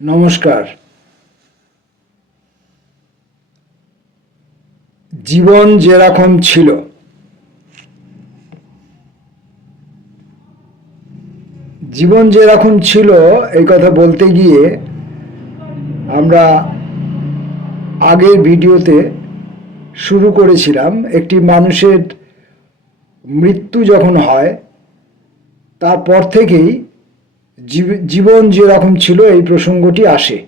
নমস্কার। জীবন যেরকম ছিল, জীবন যেরকম ছিল এই কথা বলতে গিয়ে আমরা আগের ভিডিওতে শুরু করেছিলাম একটি মানুষের মৃত্যু যখন হয় তারপর থেকেই জীবন যেরকম ছিল এই প্রসঙ্গটি আসে।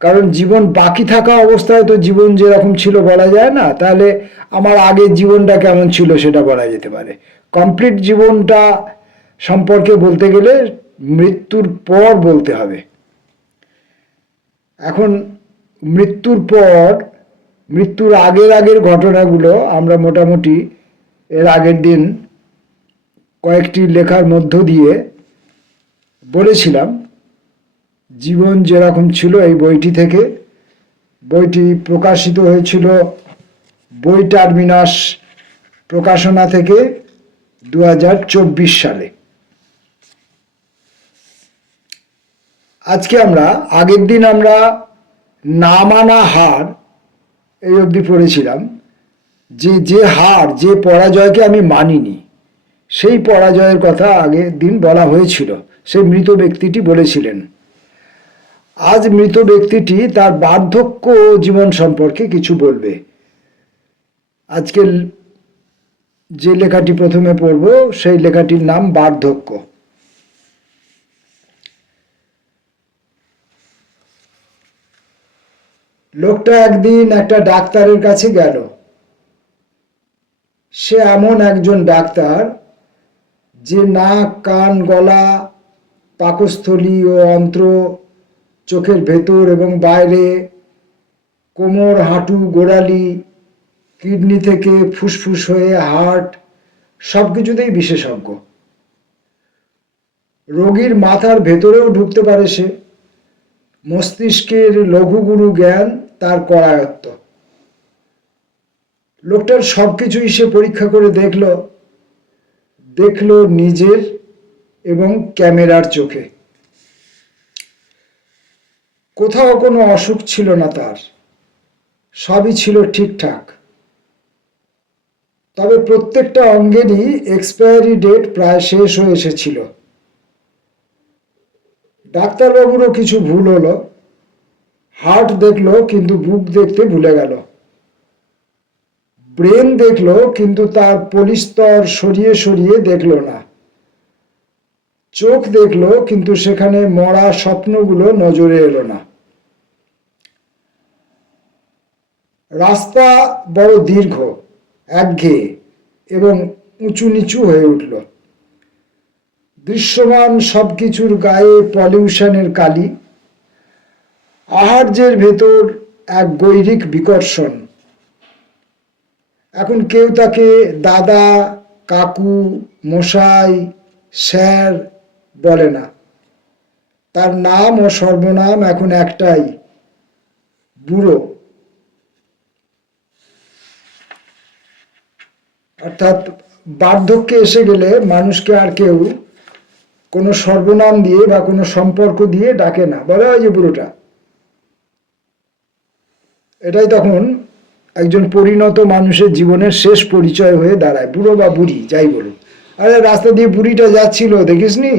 কারণ জীবন বাকি থাকা অবস্থায় তো জীবন যেরকম ছিল বলা যায় না, তাহলে আমার আগের জীবনটা কেমন ছিল সেটা বলা যেতে পারে। কমপ্লিট জীবনটা সম্পর্কে বলতে গেলে মৃত্যুর পর বলতে হবে। এখন মৃত্যুর পর, মৃত্যুর আগের আগের ঘটনাগুলো আমরা মোটামুটি এর আগের দিন কয়েকটি লেখার মধ্য দিয়ে বলেছিলাম। জীবন যেরকম ছিল এই বইটি থেকে, বইটি প্রকাশিত হয়েছিল বই টার্মিনাস প্রকাশনা থেকে 2024 সালে। আজকে আমরা আগের দিন আমরা না মানা হার এই অবধি পড়েছিলাম, যে হার, যে পরাজয়কে আমি মানিনি, সেই পরাজয়ের কথা আগের দিন বলা হয়েছিল। সেই মৃত ব্যক্তিটি বলেছিলেন। আজ মৃত ব্যক্তিটি তার বার্ধক্য জীবন সম্পর্কে কিছু বলবে। আজকে যে লেখাটি প্রথমে পড়ব সেই লেখাটির নাম বার্ধক্য। লোকটা একদিন একটা ডাক্তারের কাছে গেল। সে এমন একজন ডাক্তার যে নাক, কান, গলা, পাকস্থলী ও অন্ত্র, চোখের ভেতর এবং বাইরে, কোমর, হাঁটু, গোড়ালি, কিডনি থেকে ফুসফুস হয়ে হার্ট, সব কিছুতেই বিশেষজ্ঞ। রোগীর মাথার ভেতরেও ঢুকতে পারে সে। মস্তিষ্কের লঘুগুরু জ্ঞান তার করায়ত্ত। লোকটার সব কিছুই সে পরীক্ষা করে দেখলো নিজের এবং ক্যামেরার চোখে। কোথাও কোনো অসুখ ছিল না তার, সবই ছিল ঠিকঠাক। তবে প্রত্যেকটা অঙ্গেরই এক্সপায়ারি ডেট প্রায় শেষ হয়ে এসেছিল। ডাক্তারবাবুরও কিছু ভুল হলো। হার্ট দেখলো কিন্তু বুক দেখতে ভুলে গেল। ব্রেন দেখলো কিন্তু তার পলিস্তর সরিয়ে সরিয়ে দেখলো না। চোখ দেখলো কিন্তু সেখানে মরা স্বপ্নগুলো নজরে এলো না। রাস্তা বড় দীর্ঘ, একঘেয়ে এবং উঁচু নিচু হয়ে উঠল। দৃশ্যমান সবকিছুর গায়ে পলিউশনের কালি। আহার্যের ভেতর এক গৈরিক বিকর্ষণ। এখন কেউ তাকে দাদা, কাকু, মশাই, স্যার বলে না। তার নাম ও সর্বনাম এখন একটাই, বুড়ো। অর্থাৎ বার্ধক্যে এসে গেলে মানুষকে আর কেউ কোনো সর্বনাম দিয়ে বা কোনো সম্পর্ক দিয়ে ডাকে না, বলা হয় যে বুড়োটা। এটাই তখন একজন পরিণত মানুষের জীবনের শেষ পরিচয় হয়ে দাঁড়ায়, বুড়ো বা বুড়ি যাই বলুন। আরে রাস্তা দিয়ে বুড়িটা যাচ্ছিল, দেখিসনি?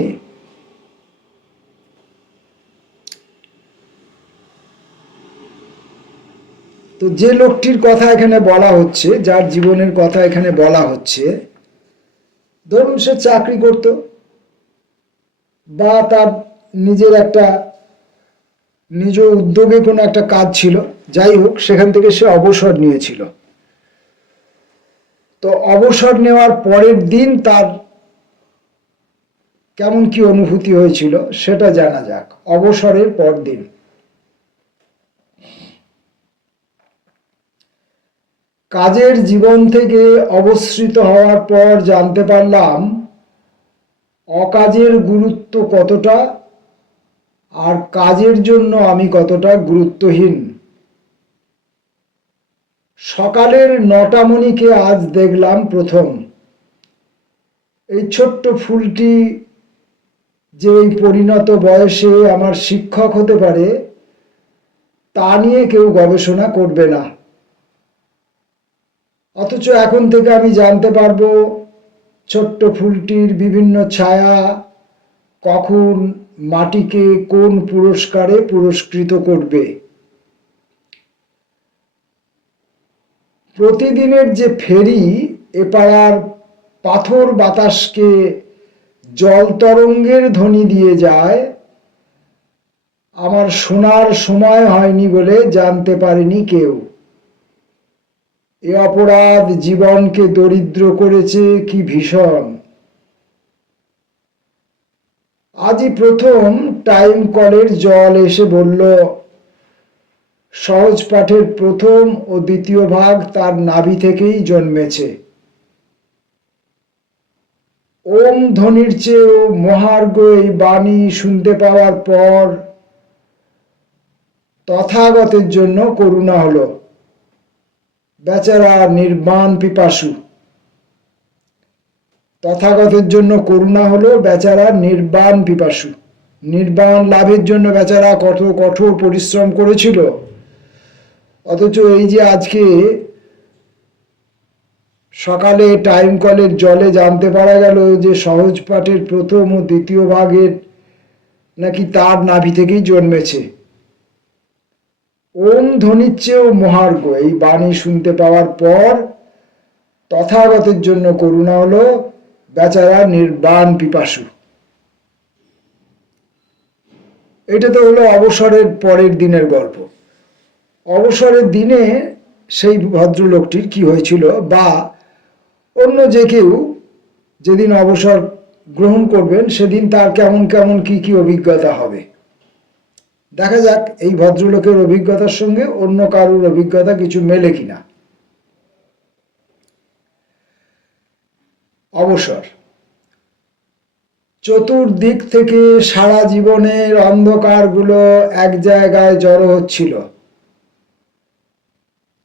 তো যে লোকটির কথা এখানে বলা হচ্ছে, যার জীবনের কথা এখানে বলা হচ্ছে, ধরুন সে চাকরি করত বা তার নিজের একটা নিজ উদ্যোগে কোনো একটা কাজ ছিল, যাই হোক, সেখান থেকে সে অবসর নিয়েছিল। তো অবসর নেওয়ার পরের দিন তার কেমন কি অনুভূতি হয়েছিল সেটা জানা যাক। অবসরের পর দিন কাজের জীবন থেকে অবসৃত হওয়ার পর জানতে পারলাম অকাজের গুরুত্ব কতটা, আর কাজের জন্য আমি কতটা গুরুত্বহীন। সকালের 9টা মণিকে আজ দেখলাম প্রথম। এই ছোট্ট ফুলটি যে এই পরিণত বয়সে আমার শিক্ষক হতে পারে, তা নিয়ে কেউ গবেষণা করবে না। অথচ এখন থেকে আমি জানতে পারবো ছোট্ট ফুলটির বিভিন্ন ছায়া কখন মাটিকে কোন পুরস্কারে পুরস্কৃত করবে। প্রতিদিনের যে ফেরি এপাড়ার পাথর বাতাসকে জল তরঙ্গের ধ্বনি দিয়ে যায়, আমার শোনার সময় হয়নি বলে জানতে পারেনি কেউ। এ অপরাধ জীবনকে দরিদ্র করেছে কি ভীষণ। আজই প্রথম টাইম কলের জল এসে বলল, সহজ পাঠের প্রথম ও দ্বিতীয় ভাগ তার নাভি থেকেই জন্মেছে। ওম ধ্বনির চেয়েও মহার্ঘ এই বাণী শুনতে পাওয়ার পর তথাগতের জন্য করুণা হলো। বেচারা নির্বাণ পিপাসু। তথাগতের জন্য করুণা হলো, বেচারা নির্বাণ পিপাসু। নির্বাণ লাভের জন্য বেচারা কত কঠোর পরিশ্রম করেছিল, অথচ এই যে আজকে সকালে টাইম কলের জলে জানতে পারা গেল যে সহজ পাঠের প্রথম ও দ্বিতীয় ভাগের নাকি তার নাভি থেকেই জন্মেছে। ওম ধ্বনির চেয়েও মহার্ঘ এই বাণী শুনতে পাওয়ার পর তথাগতের জন্য করুণা হলো, বেচারা নির্বাণ পিপাসু। এটা তো হলো অবসরের পরের দিনের গল্প। অবসরের দিনে সেই ভদ্রলোকটির কি হয়েছিল, বা অন্য যে কেউ যেদিন অবসর গ্রহণ করবেন সেদিন তার কেমন কেমন কি কি অভিজ্ঞতা হবে। দেখা যাক এই ভদ্রলোকের অভিজ্ঞতার সঙ্গে অন্য কারোর অভিজ্ঞতা কিছু মেলে কিনা। অবসর। চতুর্দিক থেকে সারা জীবনের অন্ধকারগুলো এক জায়গায় জড়ো হচ্ছিল।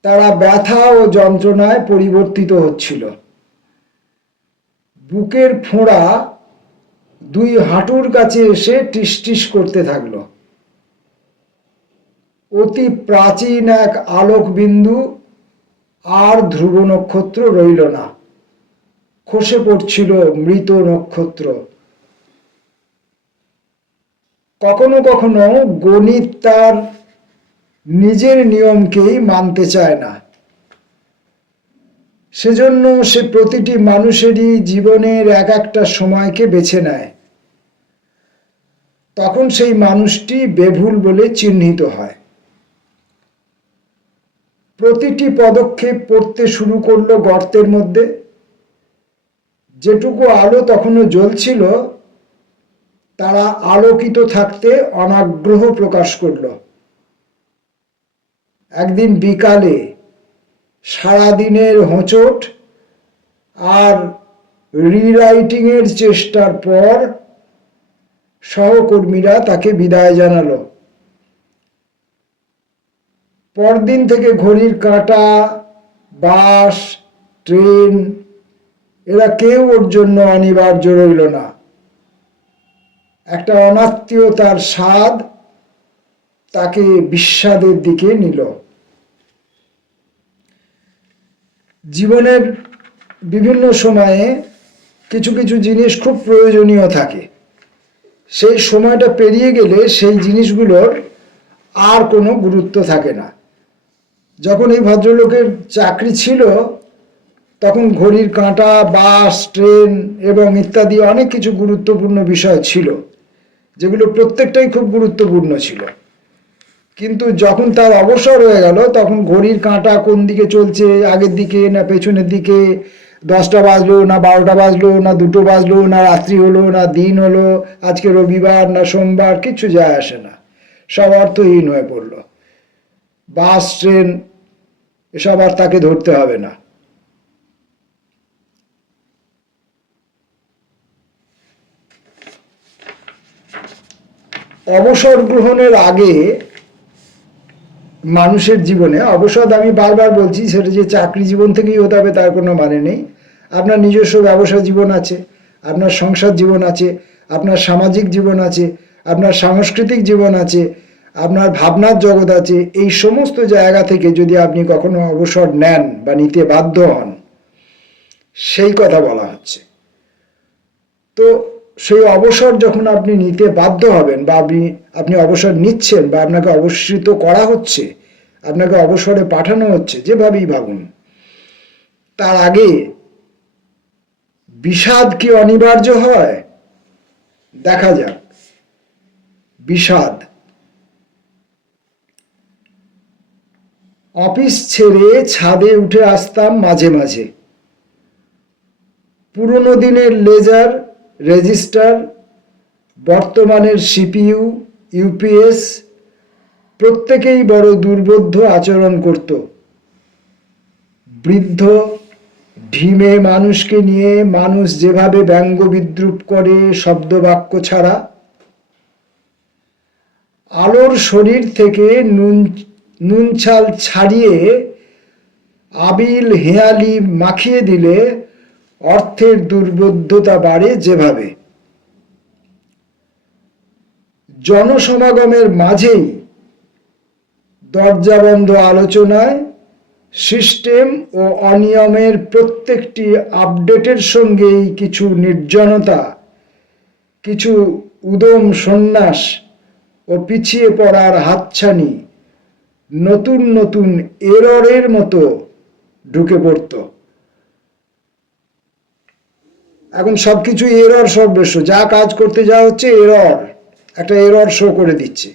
তারা ব্যথা ও যন্ত্রণায় পরিবর্তিত হচ্ছিল। বুকের ফোঁড়া দুই হাঁটুর কাছে এসে টিস টিস করতে থাকলো। অতি প্রাচীন এক আলোক বিন্দু আর ধ্রুব নক্ষত্র রইল না, খসে পড়ছিল মৃত নক্ষত্র। কখনো কখনো গণিত তার নিজের নিয়মকেই মানতে চায় না। সেজন্য সে প্রতিটি মানুষেরই জীবনের এক একটা সময়কে বেছে নেয়। তখন সেই মানুষটি বেভুল বলে চিহ্নিত হয়। প্রতিটি পদক্ষেপ পড়তে শুরু করলো গর্তের মধ্যে। যেটুকু আলো তখনও জ্বলছিল তারা আলোকিত থাকতে অনাগ্রহ প্রকাশ করল। একদিন বিকালে সারাদিনের হোঁচট আর রিরাইটিংয়ের চেষ্টার পর সহকর্মীরা তাকে বিদায় জানালো। পরদিন থেকে ঘড়ির কাঁটা, বাস, ট্রেন এরা কেউ ওর জন্য অনিবার্য রইল না। একটা অনাত্মীয়তার স্বাদ তাকে বিষাদের দিকে নিল। জীবনের বিভিন্ন সময়ে কিছু কিছু জিনিস খুব প্রয়োজনীয় থাকে। সেই সময়টা পেরিয়ে গেলে সেই জিনিসগুলোর আর কোনো গুরুত্ব থাকে না। যখন এই ভদ্রলোকের চাকরি ছিল তখন ঘড়ির কাঁটা, বাস, ট্রেন এবং ইত্যাদি অনেক কিছু গুরুত্বপূর্ণ বিষয় ছিল, যেগুলো প্রত্যেকটাই খুব গুরুত্বপূর্ণ ছিল। কিন্তু যখন তার অবসর হয়ে গেল তখন ঘড়ির কাঁটা কোন দিকে চলছে, আগের দিকে না পেছনের দিকে, 10টা বাজলো না 12টা বাজলো না 2টো বাজলো না রাত্রি হলো না দিন হলো, আজকে রবিবার না সোমবার, কিছু যায় আসে না, সব অর্থহীন হয়ে পড়ল। বাস, ট্রেন এসব আর তাকে ধরতে হবে না। অবসর গ্রহণের আগে মানুষের জীবনে, অবসর আমি বারবার বলছি সেটা যে চাকরি জীবন থেকেই হতে হবে তার কোনো মানে নেই। আপনার নিজস্ব ব্যবসা জীবন আছে, আপনার সংসার জীবন আছে, আপনার সামাজিক জীবন আছে, আপনার সাংস্কৃতিক জীবন আছে, আপনার ভাবনার জগৎ আছে। এই সমস্ত জায়গা থেকে যদি আপনি কখনো অবসর নেন বা নিতে বাধ্য হন, সেই কথা বলা হচ্ছে। তো সেই অবসর যখন আপনি নিতে বাধ্য হবেন বা আপনি অবসর নিচ্ছেন বা আপনাকে অবসরিত করা হচ্ছে, আপনাকে অবসরে পাঠানো হচ্ছে, যেভাবেই ভাবুন, তার আগে বিষাদ কি অনিবার্য হয়? দেখা যাক। বিষাদ। অফিস ছেড়ে ছাদে উঠে আসতাম মাঝে মাঝে। পুরনো দিনের লেজার, রেজিস্টার, বর্তমানের সিপিইউ, ইউপিএস প্রত্যেকেই বড় দুর্বোধ্য আচরণ করত। বৃদ্ধ ঢিমে মানুষকে নিয়ে মানুষ যেভাবে ব্যঙ্গ বিদ্রুপ করে শব্দবাক্য ছাড়া, আলোর শরীর থেকে নুনছাল ছাড়িয়ে আবিল হেঁয়ালি মাখিয়ে দিলে অর্থের দুর্বোধ্যতা বাড়ে যেভাবে। জনসমাগমের মাঝেই দরজাবন্ধ আলোচনায় সিস্টেম ও অনিয়মের প্রত্যেকটি আপডেটের সঙ্গেই কিছু নির্জনতা, কিছু উদম সন্ন্যাস ও পিছিয়ে পড়ার হাতছানি, নতুন নতুন এররের মতো ঢুকে পড়ত। এখন সবকিছু এরর সর্বস্ব, যা কাজ করতে যাওয়া হচ্ছে এরর, একটা এরর শো করে দিচ্ছে।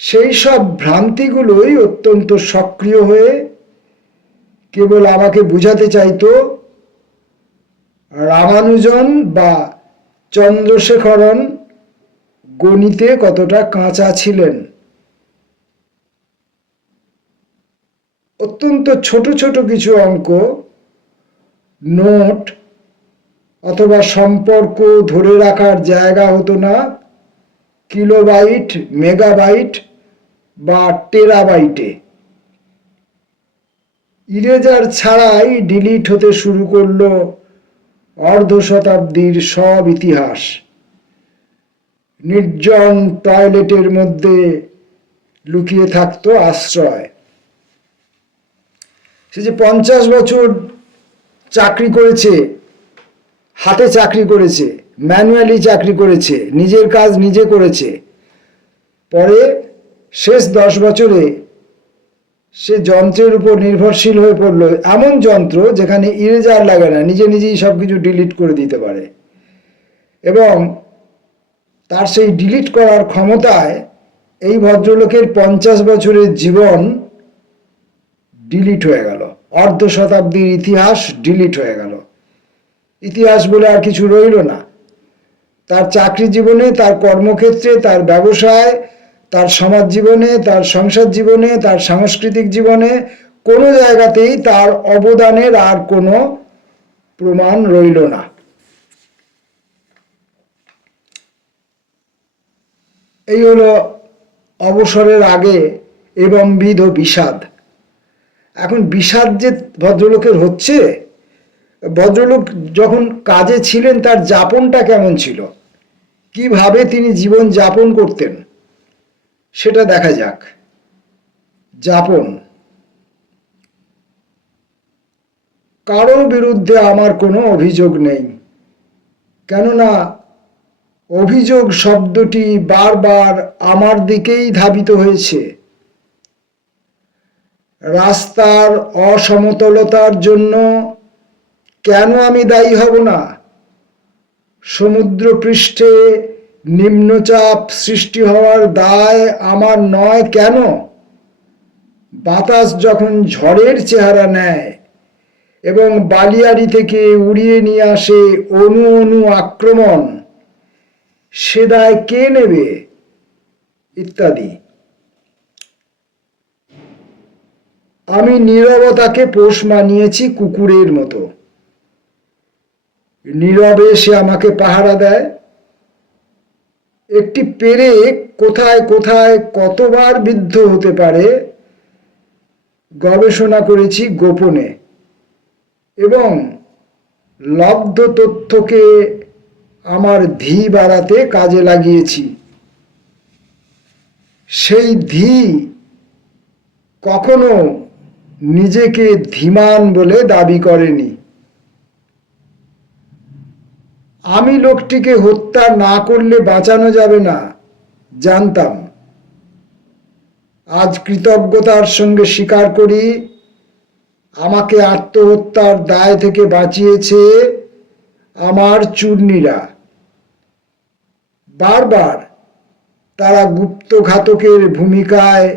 সেই সব ভ্রান্তিগুলোই অত্যন্ত সক্রিয় হয়ে কেবল আমাকে বুঝাতে চাইতো রামানুজন বা চন্দ্রশেখরন গণিতে কতটা কাঁচা ছিলেন। অত্যন্ত ছোট ছোট কিছু অঙ্ক, নোট অথবা সম্পর্ক ধরে রাখার জায়গা হতো না কিলোবাইট, মেগাবাইট বা টেরাবাইটে। ইরেজার ছাড়াই ডিলিট হতে শুরু করলো অর্ধ শতাব্দীর সব ইতিহাস। নির্জন টয়লেটের মধ্যে লুকিয়ে থাকতো আশ্রয়। সে যে 50 বছর চাকরি করেছে, হাতে চাকরি করেছে, ম্যানুয়ালি চাকরি করেছে, নিজের কাজ নিজে করেছে, পরে শেষ 10 বছরে সে যন্ত্রের উপর নির্ভরশীল হয়ে পড়লো। এমন যন্ত্র যেখানে ইরেজার লাগে না, নিজে নিজেই সব কিছু ডিলিট করে দিতে পারে, এবং তার সেই ডিলিট করার ক্ষমতায় এই ভদ্রলোকের 50 বছরের জীবন ডিলিট হয়ে গেল। অর্ধ শতাব্দীর ইতিহাস ডিলিট হয়ে গেল। ইতিহাস বলে আর কিছু রইল না। তার চাকরি জীবনে, তার কর্মক্ষেত্রে, তার ব্যবসায়, তার সমাজ জীবনে, তার সংসার জীবনে, তার সাংস্কৃতিক জীবনে কোনো জায়গাতেই তার অবদানের আর কোনো প্রমাণ রইল না। এই হলো অবসরের আগে এবং বিধ বিষাদ। এখন বিষাদ যে ভদ্রলোকের হচ্ছে, ভদ্রলোক যখন কাজে ছিলেন তার যাপনটা কেমন ছিল, কিভাবে তিনি জীবন যাপন করতেন, সেটা দেখা যাক। যাপন। কারো বিরুদ্ধে আমার কোনো অভিযোগ নেই, কেননা অভিযোগ শব্দটি বারবার আমার দিকেই ধাবিত হয়েছে। রাস্তার অসমতলতার জন্য কেন আমি দায়ী হব না? সমুদ্রপৃষ্ঠে নিম্নচাপ সৃষ্টি হওয়ার দায় আমার নয় কেন? বাতাস যখন ঝড়ের চেহারা নেয় এবং বালিয়াড়ি থেকে উড়িয়ে নিয়ে আসে অণু অণু আক্রমণ, সে দায় কে নেবে? ইত্যাদি। আমি নীরবতাকে পোষ মানিয়েছি কুকুরের মতো। নীরবে সে আমাকে পাহারা দেয়। একটি পেরেক কোথায় কোথায় কতবার বিদ্ধ হতে পারে গবেষণা করেছি গোপনে, এবং লব্ধ তথ্যকে আমার ধী বাড়াতে কাজে লাগিয়েছি। সেই ধী কখনো নিজেকে ধীমান বলে দাবি করেনি। আমি লোকটিকে হত্যা না করলে বাঁচানো যাবে না, জানতাম। আজ কৃতজ্ঞতার সঙ্গে স্বীকার করি, আমাকে আত্মহত্যার দায় থেকে বাঁচিয়েছে আমার চূর্ণীরা। বারবার তারা গুপ্তঘাতকের ভূমিকায়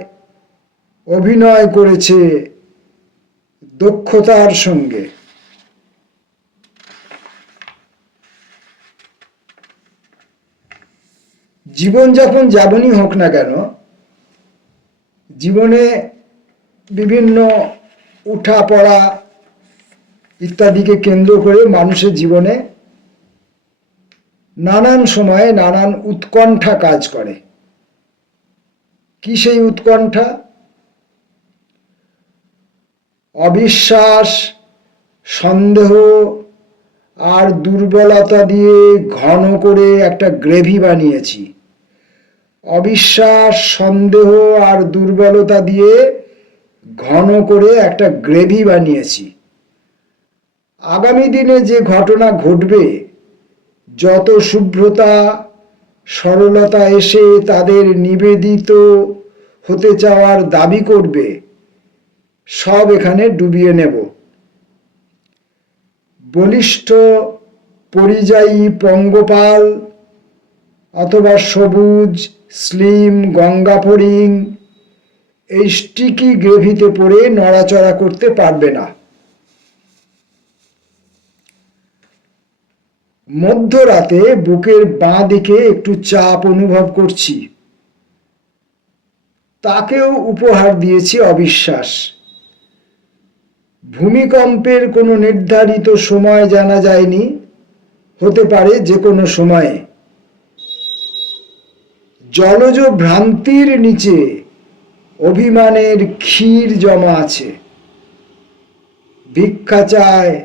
অভিনয় করেছে দক্ষতার সঙ্গে। জীবনযাপন যেমনই হোক না কেন, জীবনে বিভিন্ন উঠা পড়া ইত্যাদিকে কেন্দ্র করে মানুষের জীবনে নানান সময়ে নানান উৎকণ্ঠা কাজ করে। কি সেই উৎকণ্ঠা? অবিশ্বাস, সন্দেহ আর দুর্বলতা দিয়ে ঘন করে একটা গ্রেভি বানিয়েছি। অবিশ্বাস, সন্দেহ আর দুর্বলতা দিয়ে ঘন করে একটা গ্রেভি বানিয়েছি। আগামী দিনে যে ঘটনা ঘটবে, যত শুভ্রতা সরলতা এসে তাদের নিবেদিত হতে চাওয়ার দাবি করবে, সব এখানে ডুবিয়ে নেব। বলিষ্ঠ পরিযায়ী পঙ্গপাল অথবা সবুজ স্লিম গঙ্গা ফড়িং এই স্টিকি গ্রেভিতে পড়ে নড়াচড়া করতে পারবে না। মধ্যরাতে বুকের বাঁ দিকে একটু চাপ অনুভব করছি। তাকেও উপহার দিয়েছি অবিশ্বাস। ভূমিকম্পের কোনো নির্ধারিত সময় জানা যায়নি, হতে পারে যে কোনো সময়ে। জলজ ভ্রান্তির নিচে অভিমানের ক্ষীর জমা আছে। ভিক্ষা চায়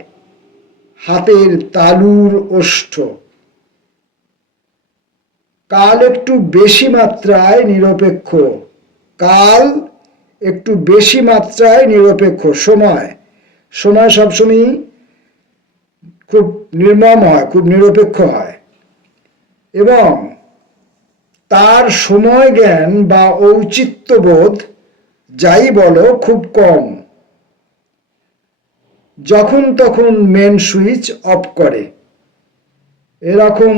হাতের তালুর ওষ্ঠ। কাল একটু বেশি মাত্রায় নিরপেক্ষ। কাল একটু বেশি মাত্রায় নিরপেক্ষ। সময় সময় সবসময় খুব নির্মম হয়, খুব নিরপেক্ষ হয়, এবং তার সময় জ্ঞান বা ঔচিত্যবোধ যাই বলো খুব কম। যখন তখন মেন সুইচ অফ করে। এরকম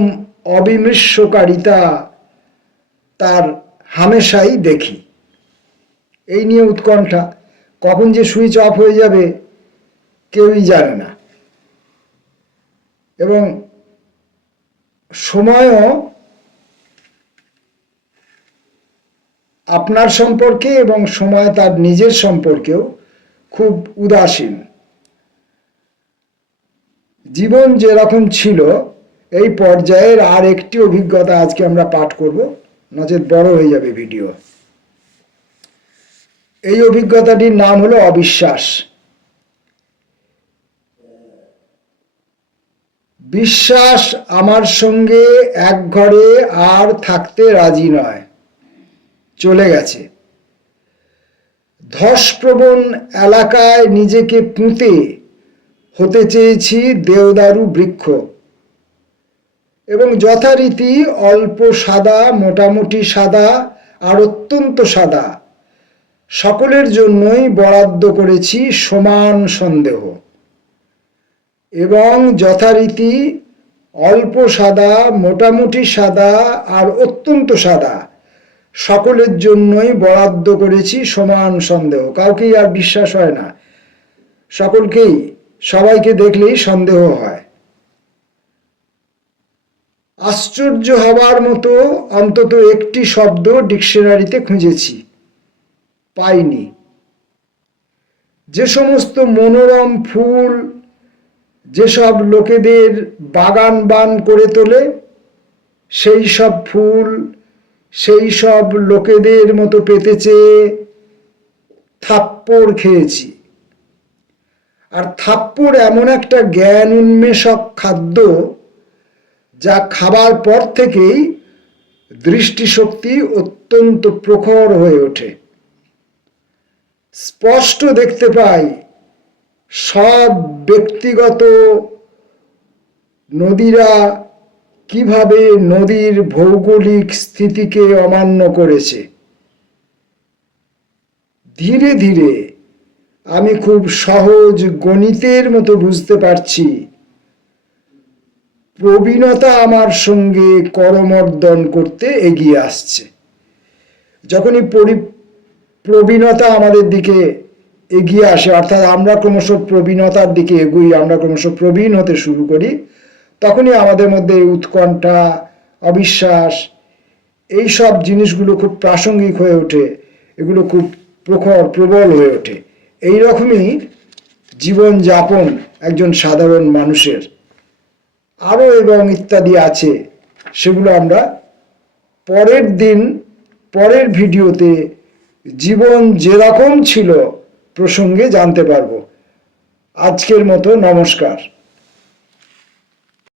অবিমৃষ্যকারিতা তার হামেশাই দেখি। এই নিয়ে উৎকণ্ঠা। কখন যে সুইচ অফ হয়ে যাবে কেউই জানে না, এবং সময়ও আপনার সম্পর্কে এবং সময় তার নিজের সম্পর্কেও খুব উদাসীন। জীবন যেরকম ছিল, এই পর্যায়ের আর একটি অভিজ্ঞতা আজকে আমরা পাঠ করব, নচেত বড় হয়ে যাবে ভিডিও। এই অভিজ্ঞতাটির নাম হলো অবিশ্বাস। বিশ্বাস আমার সঙ্গে এক ঘরে আর থাকতে রাজি নয়, চলে গেছে। ধসপ্রবণ এলাকায় নিজেকে পুঁতে হতে চেয়েছি দেওদারু বৃক্ষ, এবং যথারীতি অল্প সাদা, মোটামুটি সাদা আর অত্যন্ত সাদা সকলের জন্যই বরাদ্দ করেছি সমান সন্দেহ। এবং যথারীতি অল্প সাদা, মোটামুটি সাদা আর অত্যন্ত সাদা সকলের জন্যই বরাদ্দ করেছি সমান সন্দেহ। কাউকেই আর বিশ্বাস হয় না, সকলকেই, সবাইকে দেখলেই সন্দেহ হয়। আশ্চর্য হবার মতো অন্তত একটি শব্দ ডিকশনারিতে খুঁজেছি, পাইনি। যে সমস্ত মনোরম ফুল যেসব লোকেদের বাগানবান করে তোলে, সেই সব ফুল সেই সব লোকেদের মতো পেতে চেয়ে থাপ্পড় খেয়েছি। আর থাপ্পড় এমন একটা জ্ঞান উন্মেষক খাদ্য, যা খাবার পর থেকেই দৃষ্টিশক্তি অত্যন্ত প্রখর হয়ে ওঠে। স্পষ্ট দেখতে পাই সব ব্যক্তিগত নদীরা কিভাবে নদীর ভৌগোলিক স্থিতিকে অমান্য করেছে। ধীরে ধীরে আমি খুব সহজ গণিতের মতো বুঝতে পারছি প্রবীণতা আমার সঙ্গে করমর্দন করতে এগিয়ে আসছে। যখনই প্রবীণতা আমাদের দিকে এগিয়ে আসে, অর্থাৎ আমরা ক্রমশ প্রবীণতার দিকে এগোই, আমরা ক্রমশ প্রবীণ হতে শুরু করি, তখনই আমাদের মধ্যে উৎকণ্ঠা, অবিশ্বাস, এই সব জিনিসগুলো খুব প্রাসঙ্গিক হয়ে ওঠে, এগুলো খুব প্রবল হয়ে ওঠে। এই রকমই জীবনযাপন একজন সাধারণ মানুষের। আরও এবং ইত্যাদি আছে, সেগুলো আমরা পরের ভিডিওতে জীবন যেরকম ছিল প্রসঙ্গে জানতে পারবো। আজকের মতো নমস্কার।